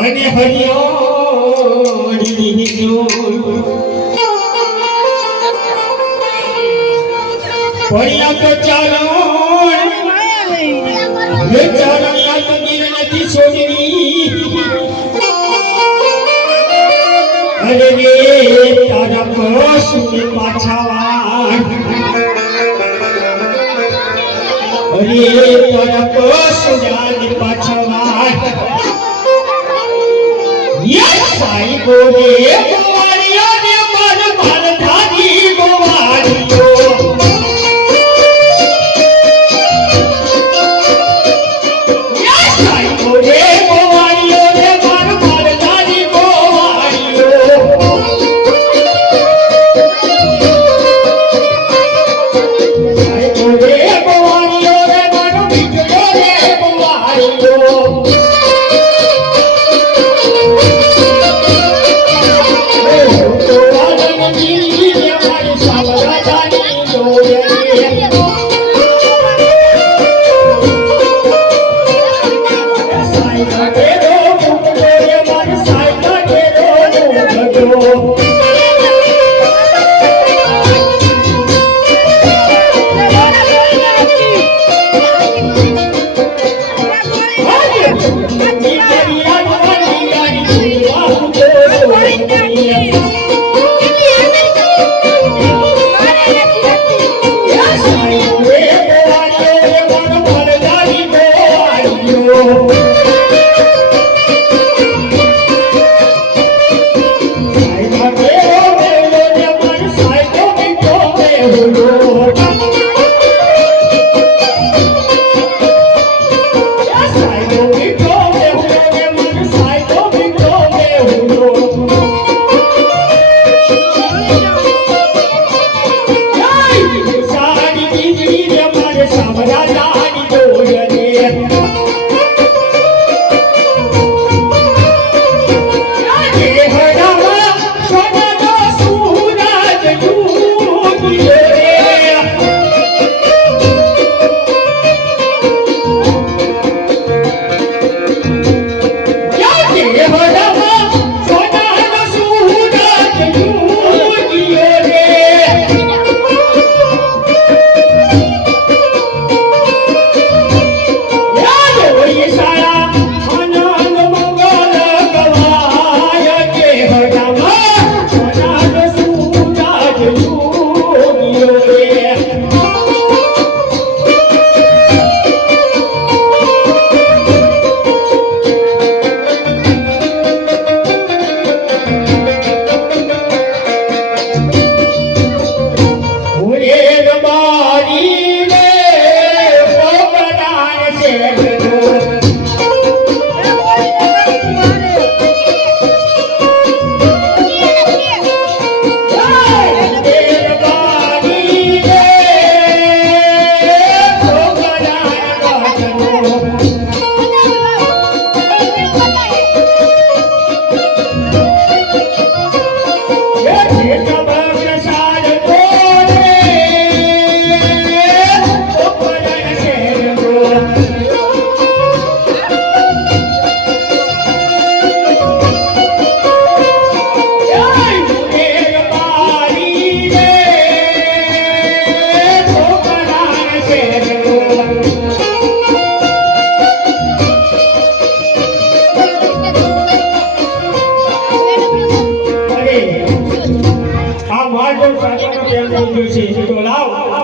અને હરિયોળી પડ્યા તો ચારણ હે ચારણ યા તો ગીર નથી છોડવી અરે રે તારા પશુને પાછા વાળ અરે તારા પશુને પાછા વાળ યસ સાઈ બોલે ગોવાળિયો ને મન મન ધારી ગોવાળિયો યસ સાઈ બોલે ગોવાળિયો ને મન મન ધારી ગોવાળિયો સાઈ બોલે ગોવાળિયો ને મન બીજો રે ગોવાળિયો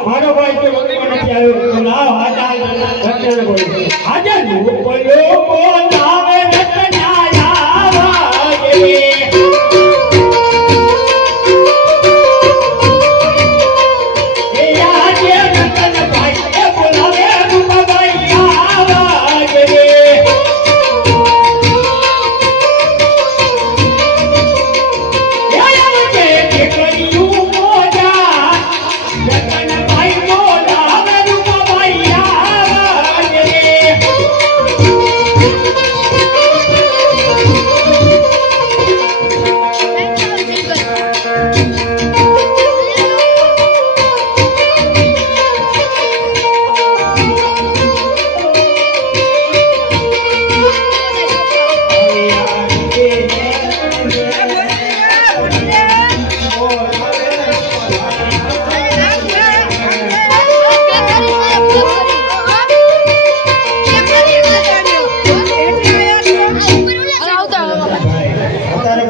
મારો ભાઈ તો નથી આવ્યો લાવ હાજર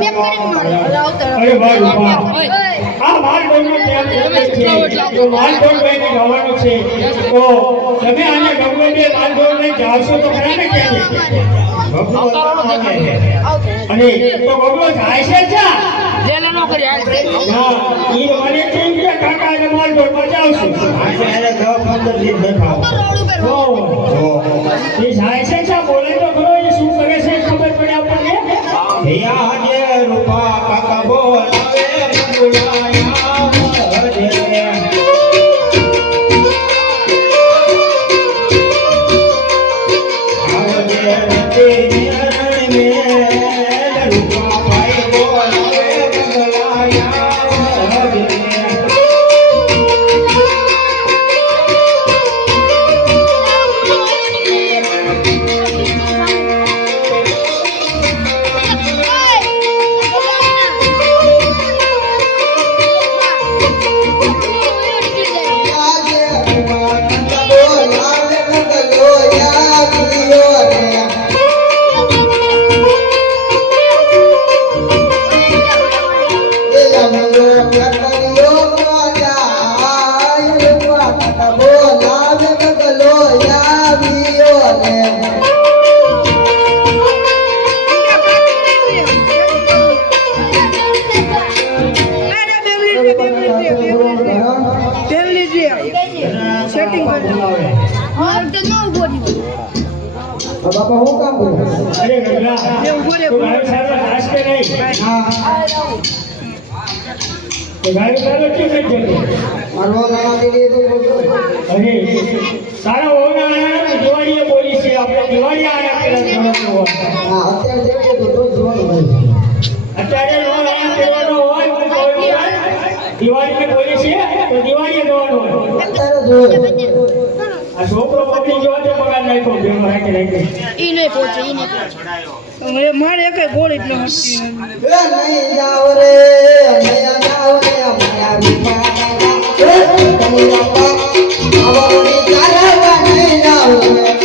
અરે ભાઈ આ માલભાઈનો ત્યાં છે જો માલભાઈને જવાનું છે તો તમે આને ગમે તે માલભાઈને જાવશો તો ખરા ને ક્યાં અને તો બગલો જાય છે જા લેલા નો કરી હા ઈ મને કેમ કે કાકા ને માલભાઈ બચાવશું એને 10-15 દિન બેઠા એ જાય છે જા બોલે તો ખરો એ શું કરે છે ખબર પડે આપણને યા જે રૂપા કાકા બોલાવે બુલાયા હરે બાપા હું કામ કરું અરે ગગલા તું ગાડી સાહેબ નાશ કે નહીં તો ગાડી સાહેબ કેમ નહીં જતો મારવા ના દીધી તો અરે તારા ઓના આયા દિવાળીએ બોલી છે આપણે દિવાળી આયા પેલા જવાનું હા અત્યારે દેખે તો જોવાનું હોય અત્યારે નો આયા દેવાનો હોય દિવાળીએ બોલી છે તો દિવાળીએ જવાનું હોય અત્યારે જોવે આ છોકરો પકડી ગયો તો પગાર નાખ્યો બે રાખી રાખી ઈ નહીં પહોંચે હવે મારે કઈ ગોળી જ ન હતી એ નહીં જાવ રે નહીં જાવ રે અમારા વિમાના એ તમે બાપા આવવાની ચાલવા નહીં જાવ રે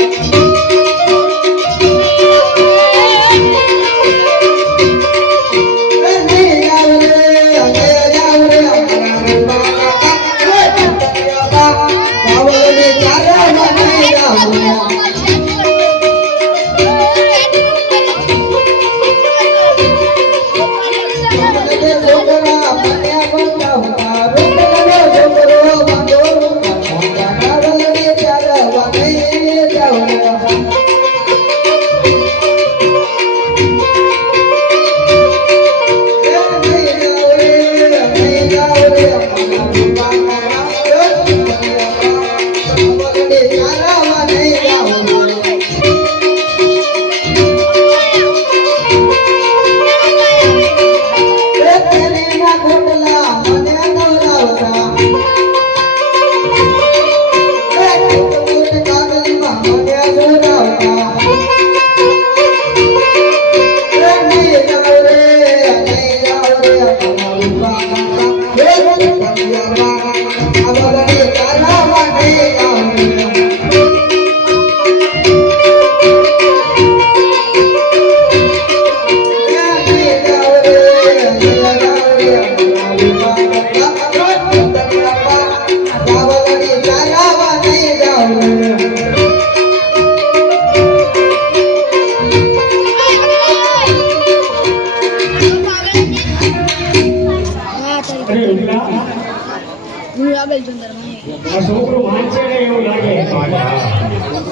છોકરો માનશે ને એવું લાગે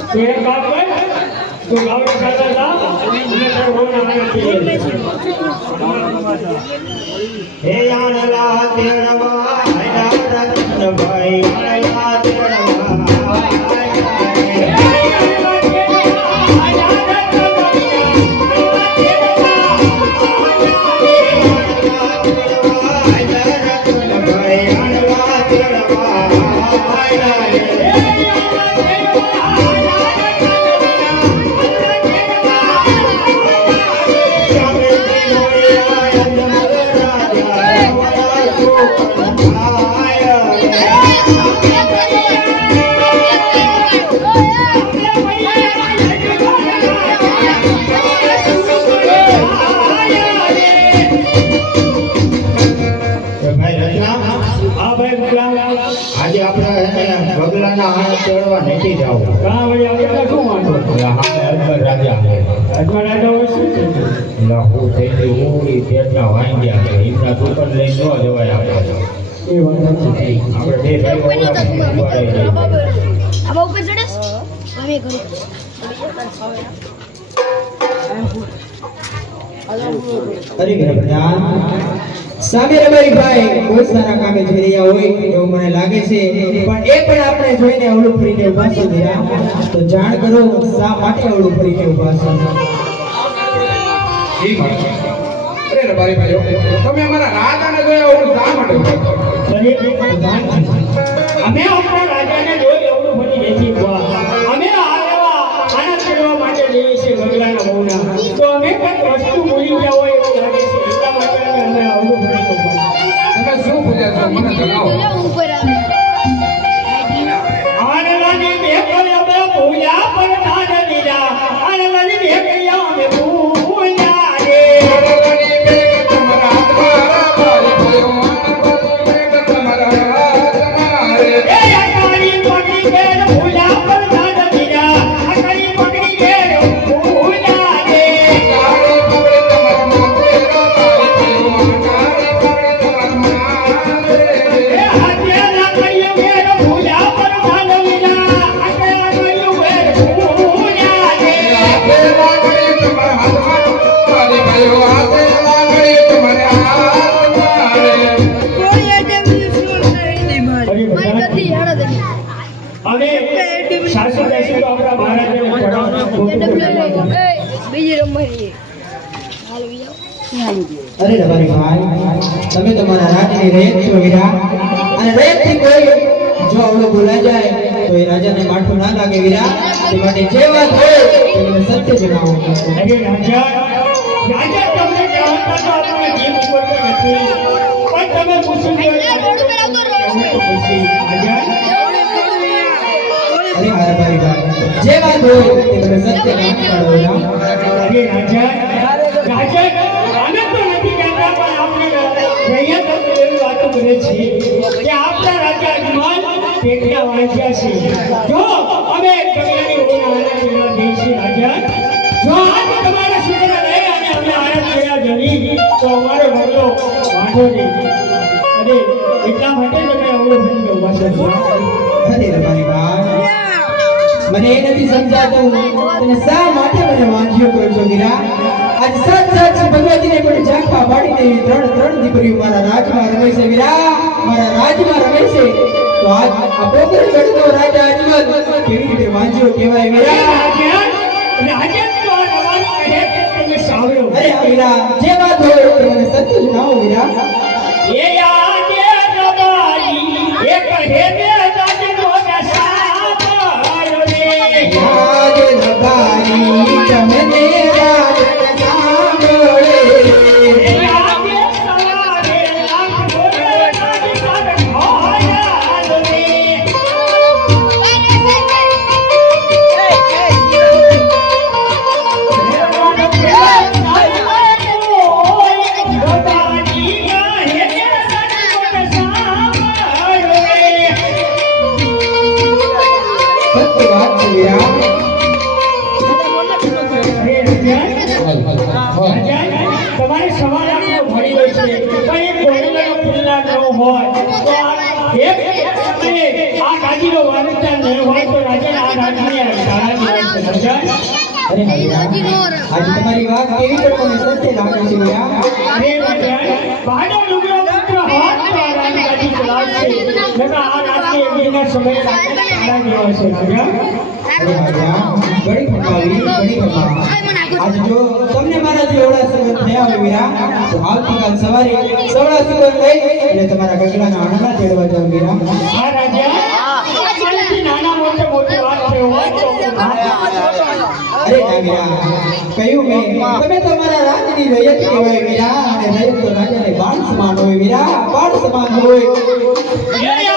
તો એક કામ કર તો ગાવડે ખાતા જા અને તારો બોલના હે આનલા તેડવા હૈડા રત્ન ભાઈ આનલા તેડવા રાજાના આણંદ તેડવા નથી જાવું. કાં વળી આપણે શું વાંધો? હામે અકબર રાજા છે. અજવા રાજા હોય શું છે? લાહુ થઈ ગઈ ઉડી પેટના વાંગ્યા છે. એમના ટુકર લઈને ન જવાય આપણે. એ વાત નથી. આપણે બે ભાઈ ઉભા રહી આબા ઉપર ચડેસ અમે કરું અરે મેરા પ્રધાન સામે રબારી ભાઈ બહુ સારા કામે જઈ રહ્યા હોય એવું મને લાગે છે, પણ એ પણ આપણે જોઈને અવળું ફરીને ઊભા છે મેરા. તો જાણ કરો શા માટે અવળું ફરીને ઊભા છે? અરે રબારી ભાઈઓ, તમે અમારા રાજાને જોયા એવું શા માટે ઉભા છો? અરે પ્રધાન, અમે આપણા રાજાને જોઈ અવળું ફરી નથી ઉભા. અમે આનંદ કરવા માટે જઈએ છીએ બગલાના બહુના. તો અમે પણ વસ્તુ ભૂલી ગયા હોય એવું લાગે છે. એટલા માટે અમે અવળું ફરી ઉભા. તમે શું પૂછ્યા છો મને જણાવો. ઉપર આનંદની બેકલ્યા બે ભૂલ્યા પણ દાન દીધા. આનંદની બેકલ્યા અમે ભૂલ્યા રે. આનંદની બેગ તમારા હાથમાં રાબારી ભાઈઓ, આનંદની બેગ તમારા હાથમાં રે. એ અકાળી પકડી બેન ભૂલ્યા પણ દાન દીધા. અકાળી પકડી બેન ભૂલ્યા રે. કાળી પકડી તમારા માથે રાબારી ભાઈઓ, કાળી પકડી તમારા માથે રે. એ હાથેના કૈયો બેન ભૂલ્યા પણ દાન દીધા. અકાળી બેન ભૂલ્યા રે. હાથે લાકડી તમારા હાથમાં રાબારી ભાઈઓ, હાથે લાકડી તમારા હાથમાં રે. કોઈ એડેવી શું નહીં મારી અરે મારી બધા ગતિ હેડો દે અને સાસુ બેસી તો આપણા મહારાજને ચડાવવાનું ખોટું એ બીજી રમવાની હાલ વિયો અરે રબારી ભાઈ, તમે તો મારા રાજની રેત છો વીરા, અને રેતથી કોઈ જો અવળું બોલાઈ જાય તો એ રાજાને માઠું ના લાગે વીરા. તે માટે જે વાત હોય તે તમે સત્ય જણાવો. અરે રાજા તમને કહેવાતા તો આપણે જીભ ઉપર તો નથી, પણ તમે પૂછ્યું કે રોડ પર આવતો રોડ એવું તો પછી રાજા અરે મારા ભાઈ ભાઈ, જે વાત હોય તે તમે સત્ય ના પાડો વીરા. અરે રાજા આને તો નથી કહેતા, પણ આપણે અહીંયા તો એવી વાતો કરે છે કે આપણા રાજા અજમાન પેટના વાંચ્યા છે. જો અમે કવિયાની ઓળખ આનંદ કરવા દઈએ છીએ રાજા. જો આજ તમારા સુધરા રહે અને અમે આનંદ કર્યા જણી તો અમારો બગલો વાંધો નહીં. અને એટલા માટે જ અમે અવળો ફરીને ઉભા છે. અરે રબારી ભાઈ, મને એ નથી સમજાતું અને શા માટે મને વાંચ્યો કરો છો વીરા. આજ સચ ભગવતીને પણ ઝાંખા પાડીને ત્રણ દીકરીઓ મારા રાજમાં રમે છે વીરા, મારા રાજમાં રમે છે. તો આજ આ પોકર ચડતો રાજા અજમલ કેવી રીતે વાંચ્યો કહેવાય વીરા. રાજા તો આ તમારી કહે કે તમે સાંભળો. અરે હા વીરા, જે વાત હોય તે મને સત્ય જણાવો વીરા. એ યાદે રબારી એક હે બે જાજનો દસાયો રે. યાદ રબારી તમને રાજન સાંભળે. એ યાદે સવારે લાખ બોલે નાની કાઢ ખોયા રે. રબારી ના હે બે જાજનો દસાયો રે. સત્ય વાત છે વીરા. તમારે સવારે આપણો ભણી હોય છે, પણ એક ગોળીનો પુલ્લા ન હોય તો આ ગાજીનો વારસદાર ન હોય તો રાજા આ રાજને શાળાની વાત છે. સમજાય? અરે હા વીરા, આજે તમારી વાત કેવી તો મને સત્ય લાગે છે વીરા. અરે રાજા, ભાડો લુગડો પુત્ર હોત તો આ રાજગાદી ચલાવશે. નકર આ રાજને એકબીજાના સમય સાથે શાળા જેવા છે. રાજા અરે રાજા, ઘણી ખપાવી. આજ જો તમને મારાથી એવડા સંગત થયા હોય વીરા, તો આવતીકાલ સવારે સવડા સુગર લઈ એટલે તમારા ગગડાના આણંદમાં તેડવા જાવ વીરા. આ રાજા આનાથી નાના મોટી વાત છે હોય તો અરે ના વીરા, કહ્યું મેં, તમે તો મારા રાજની રયત કહેવાય વીરા, અને રયત તો રાજાને બાળ સમાન હોય વીરા, બાળ સમાન હોય. Yeah.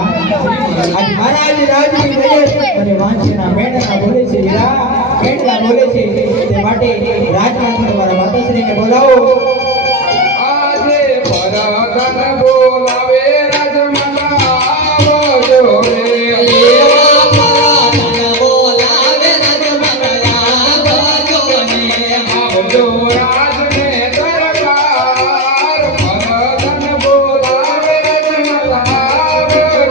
આજ મહારાજ રાજની નયન અને વાંચના મેણના બોલે છે વીરા, કેટલા બોલે છે તે માટે રાજમાંથી તમારા માતાશ્રીને બોલાવો. આજે ભરતન બોલાવે રાજમાતા આવજો રે. આવજો રાજને દરબાર, ભરતન બોલાવે રાજમાતા આવજો રે.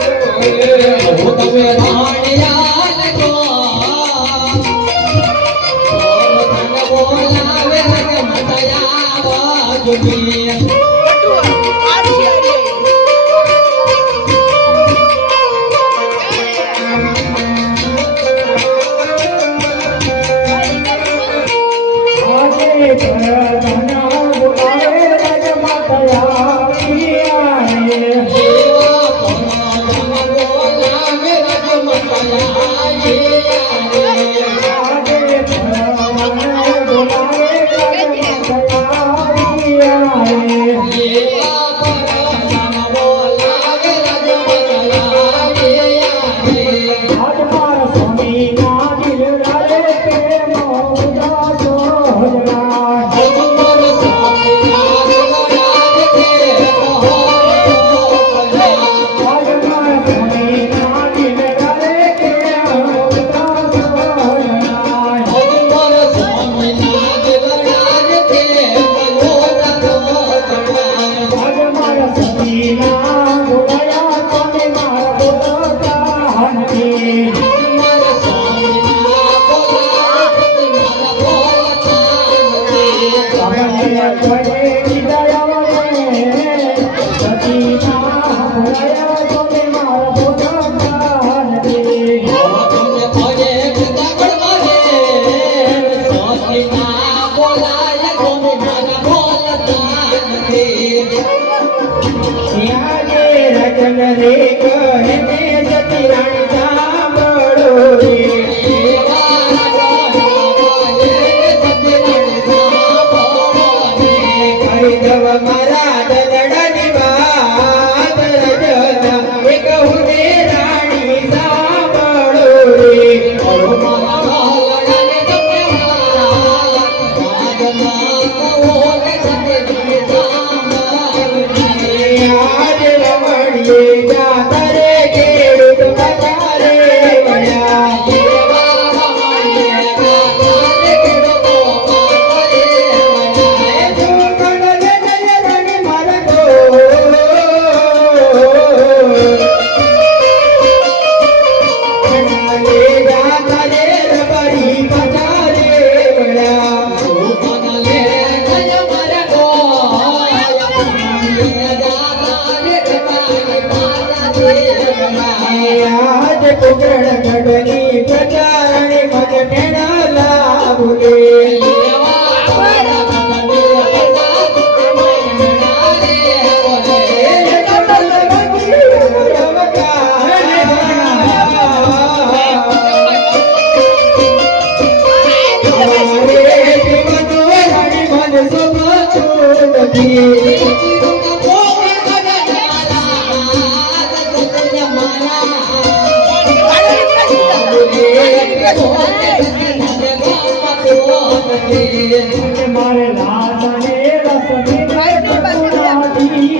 મારે લાલને રસને સગુણાથી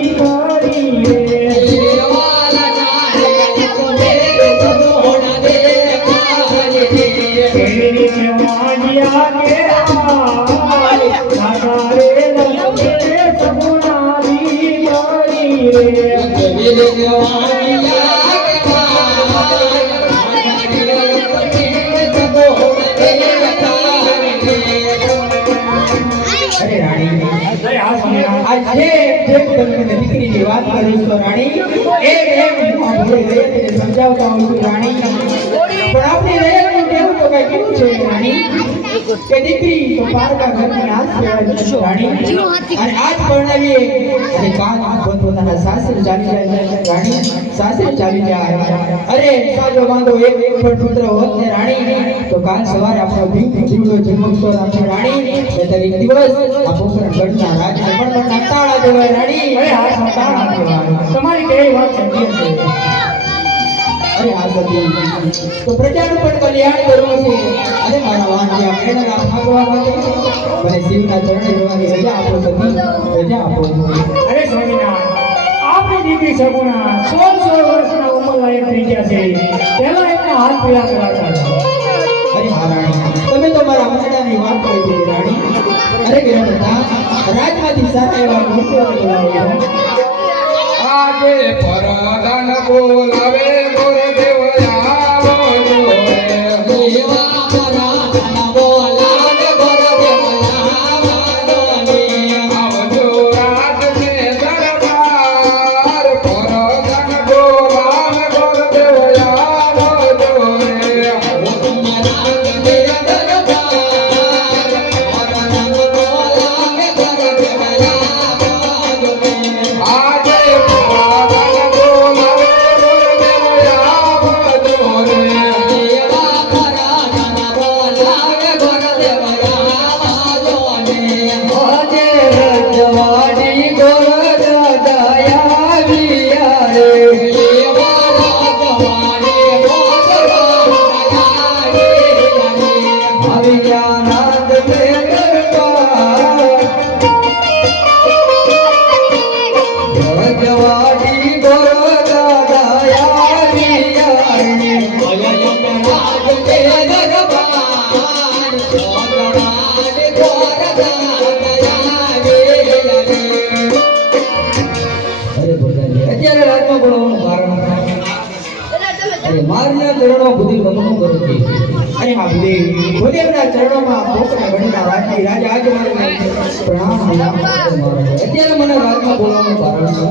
કરી વાણિયા કે દીકરીની વાત કરીશ તો રાણી સમજાવતા હોઉં છું રાણી, પણ આપણી રૈયતનું કહેવું તો કઈ કેવું છે રાણી કે દીકરી તો પારકા ઘરની આસ કહેવાય છે રાણી, અને આજ પરણાવીએ અને કાલ પોતાના સાસરે ચાલી જાય રાણી, સાસરે ચાલી જાય. અરે સાજો વાંધો એક પુત્ર હોત ને રાણી તો કાલ સવારે આપણો જીવડો જન્મતો રાખે રાણી, દરેક દિવસ આ પોખરણ ગઢના રાજને પણ તાળા દેવાય રાણી. તમારી કેવી વાત છે અરે આ સતી તો પ્રજાનું પણ કલ્યાણ કરવું છે. અરે મારા વાંજ્યા મેળાના ભાગવા માટે મને શિવના ચરણે રહેવાની રજા આપો સતી, રજા આપો. અરે સ્વામિનારાયણ, આપની દીકરી સગુણા 16 વર્ષના ઉંમર લાયક થઈ ગયા છે. પહેલા એમના હાથ પીળા કરાતા હતા. અરે મહારાણી, તમે તો મારા મનડાની વાત કરી દીધી રાણી. અરે વિરમતા, રાજમાંથી સારા એવા ગુરુઓને બોલાવ્યા. આજે પરદાન બોલાવે ગુરુદેવ આવો જોરે. દેવા પરાધન બોલાવે ગુરુદેવ આવો જોરે. આવજો રાત ને દરબાર, પરદાન બોલાવે ગુરુદેવ આવો જોરે. આજે પરદાન બોલાવે ગુરુદેવ આવો જોરે. અત્યારે રાતમાં બોલાવવાનું કારણ મારના ચરણો બુદ્ધિ નમન કરે છે. અરે હા બુદ્ધિ, ભૂદેવના ચરણોમાં પોકને ગણના રાખી રાજા આજે મારે પ્રણામ વિના અત્યારે મને રાતમાં બોલાવવાનું કારણ છે.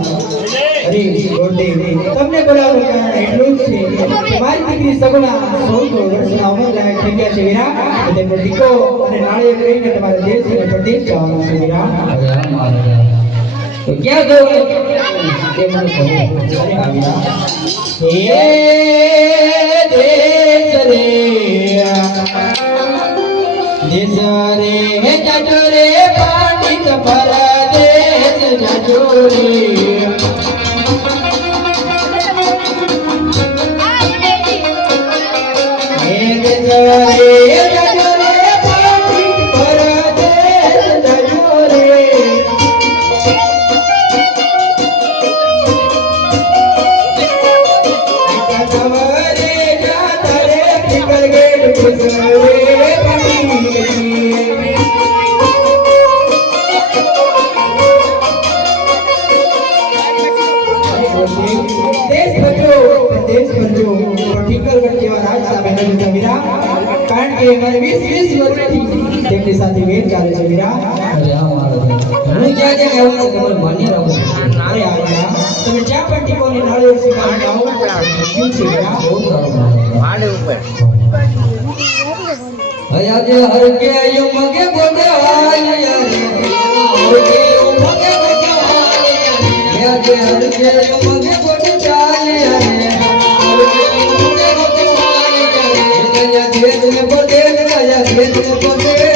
અરે ગોરદેવ, તમને બોલાવવાનું કારણ એટલું જ છે કે મારી દીકરી સગુણા 16 વર્ષના ઉંમર લાયક થઈ ગયા છે વીરા. તેમનો દીકરો અને નાળિયેર લઈને તમારે દેશ અને પ્રદેશ જવાનું છે વીરા. તો ક્યાં જવું તે મને કહો. અરે હા વીરા, હે દેશ રે જજો રે પાંડિત પરદેશ જજો રે. હે દેશ રે જજો રે પાંડિત પરદેશ જજો રે. કારણ કે મારે 20 વર્ષથી તેમની સાથે વેર ચાલે છે વીરા. અરે હા મહારાજ, હું જ્યાં જ્યાં આવ્યો તમે માન્ય રાખો. અરે હા વીરા, તમે જ્યાં પણ ટીકોની નાળિયેર સ્વીકારી જાઓ શું છે વીરા? બહુ સારું આજે હર કે મગે ગોદાય રે, હર કે મગે ગોદાય રે, આજે હર કે મગે ગોદાય રે, હર કે મગે ગોદાય રે, કન્યા દેશ ને પરદેશ, કન્યા દેશ ને પરદેશ.